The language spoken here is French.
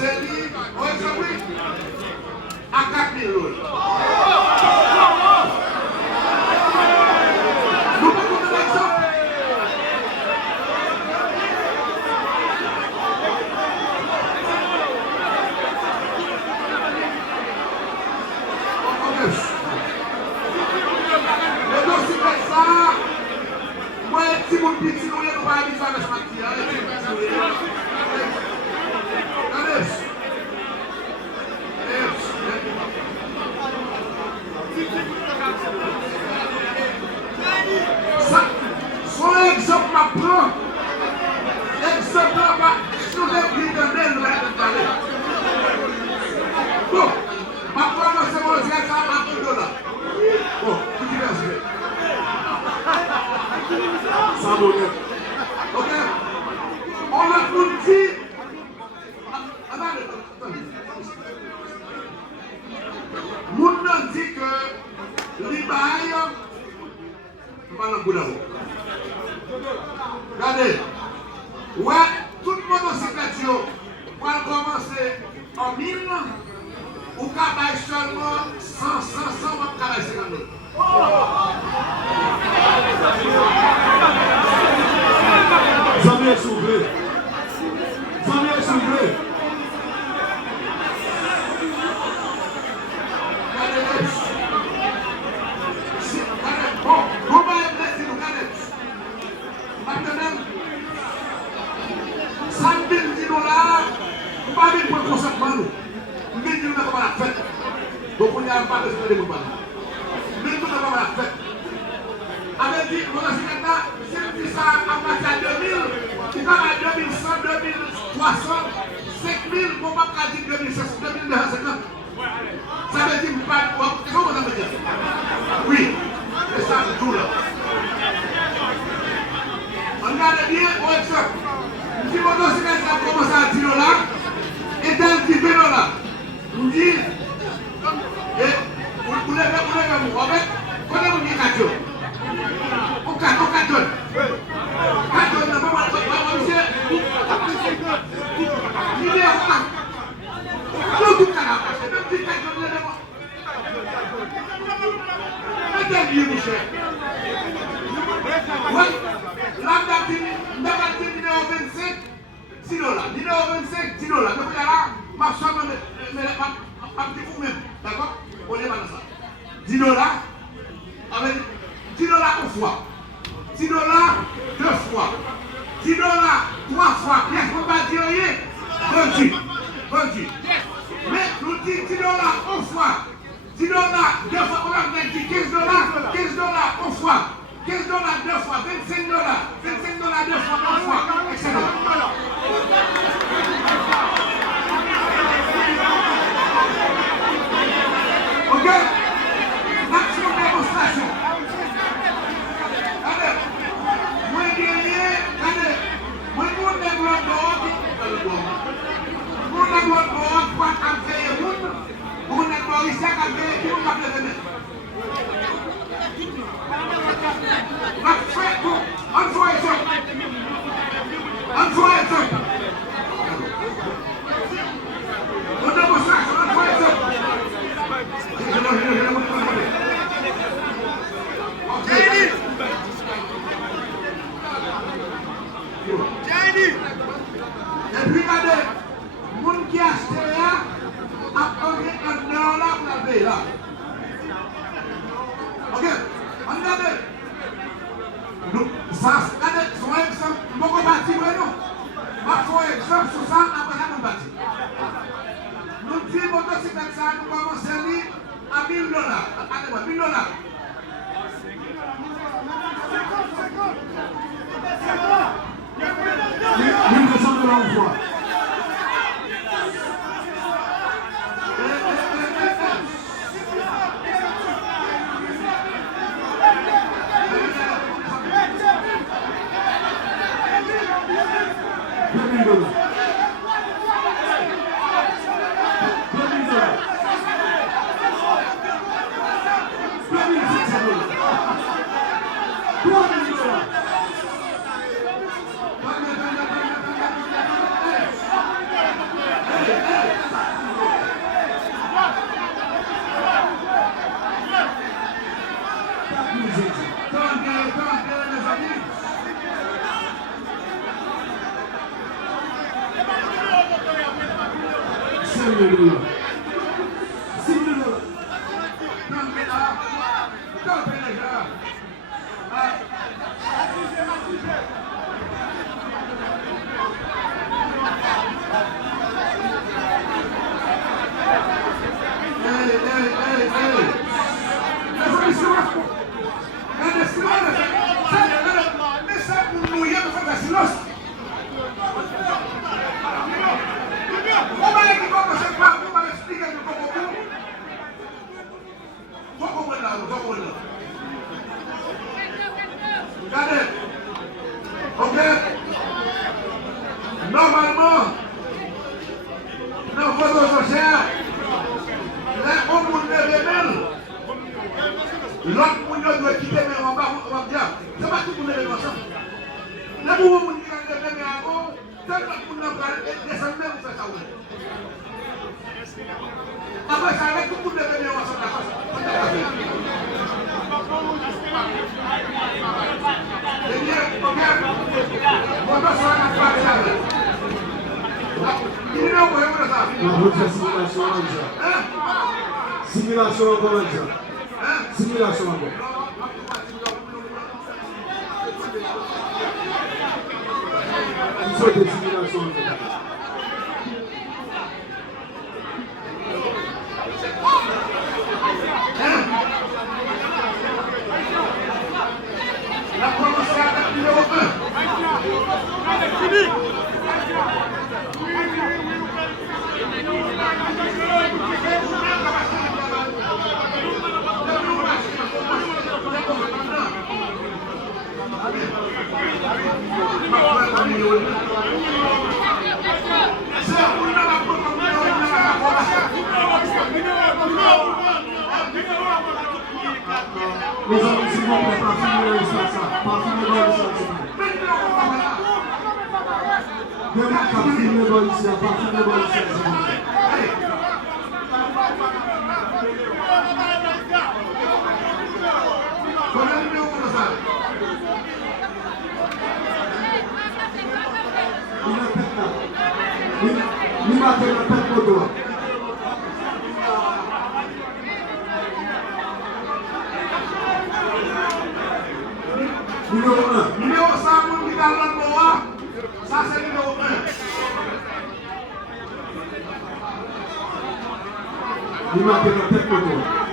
commencé par exemple, à 4 000 euros. Nous pouvons donner un exemple. Le dossier comme ça, moi, si mon petit nous ne pas habitué avec ce matin, son exemple m'apprend. Exemple là-bas, sur les prix de mail, nous allons parler. Bon, ma première c'est mon direct à $1. Bon, vous dites ça donne. Ok? On a tout dit. Nous nous dit que l'Ibaï, pas dans le bout d'abord. Regardez, ouais, tout le monde aussi va commencer en 1000, ou qu'à seulement 100, on va travailler 50 000. Jamais soulevé. Jamais soulevé. Pas de point consentement nous. Mais nous n'avons pas la fête. Donc on n'y a pas besoin de nous parler. Mais nous n'avons pas la fête. Avec dit, on a dit maintenant, si on dit ça à partir de 2000, il va à 2100, 2300, 5000, on va pas dire 2600, 2250. Ça veut dire pas de quoi. Comment ça veut dire? Oui, c'est ça tout là. On regarde bien, par exemple, si mon dossier commence à 10 $, et dans 10 $, vous dites, vous levez vous, avec, comment vous dites 4 jours? On 4 jours. 4 jours, on va monsieur. Il est là. Tout le canard, c'est même si 4 jours, mettez-le, mon cher. Oui, là, dans le numéro 25, 10 $. Numéro 25, 10 $. Donc là, ma somme, ma petite vous-même. D'accord? On est pas dans ça. 10 $, avec 10 $ une fois. 10 $ deux fois. 10 $, trois fois. Pièce, on va dire rien. Vendu. Mais nous disons 10 $ une fois. 10 $, deux fois. On a dit 15 $. 15 $ une fois. 15 $ deux fois. 25 $. 25 $, deux fois. Une fois. Excellent. Ok? Maximum démonstration. Allez. Moi, guerrier. Allez. Moi, mon négro dehors. Mon négro dehors, quoi, à faire le monde. Mon négro ici, à faire le monde, à faire le monde. Bon, on voit ça. On voit ça. On démonstration, on voit ça. Et puis regardez, le monde qui a acheté là, a payé $1 pour la payer là. Ok, on regarde. Ça, regardez, son exemple, je ne peux pas bâtir, non. Je vais faire exemple sur ça, après ça, nous bâtir. Nous disons, motocyclette, ça, nous commençons à $1 000. Allez-moi, $1 000. $1 200 une fois. $1 000. $5,000. $6,000. Normalement, dans votre sociale, les hommes ne rebellent. L'autre monde doit quitter, mais on va dire, c'est pas tout le monde est ensemble. Les gens qui ont rebellé avant, tant que tout le monde va descendre, vous faites ça. Après ça, avec tout le monde est rebellé ensemble. Eh bien, ok, on va se faire la partie. Il est là où on est ça. La route simulation comme ça. Simulation comme ça. Simulation encore. Il faut des simulations. La promotion avec numéro 1. Les amis, s'il vous plaît, pas finir ça. Pas finir ça. Demain, pas finir ici, pas finir ici. Il m'a fait la tête pour toi. Numéro 1. Numéro 100, qui dans le bois, ça c'est numéro 1. Il m'a fait la tête pour toi.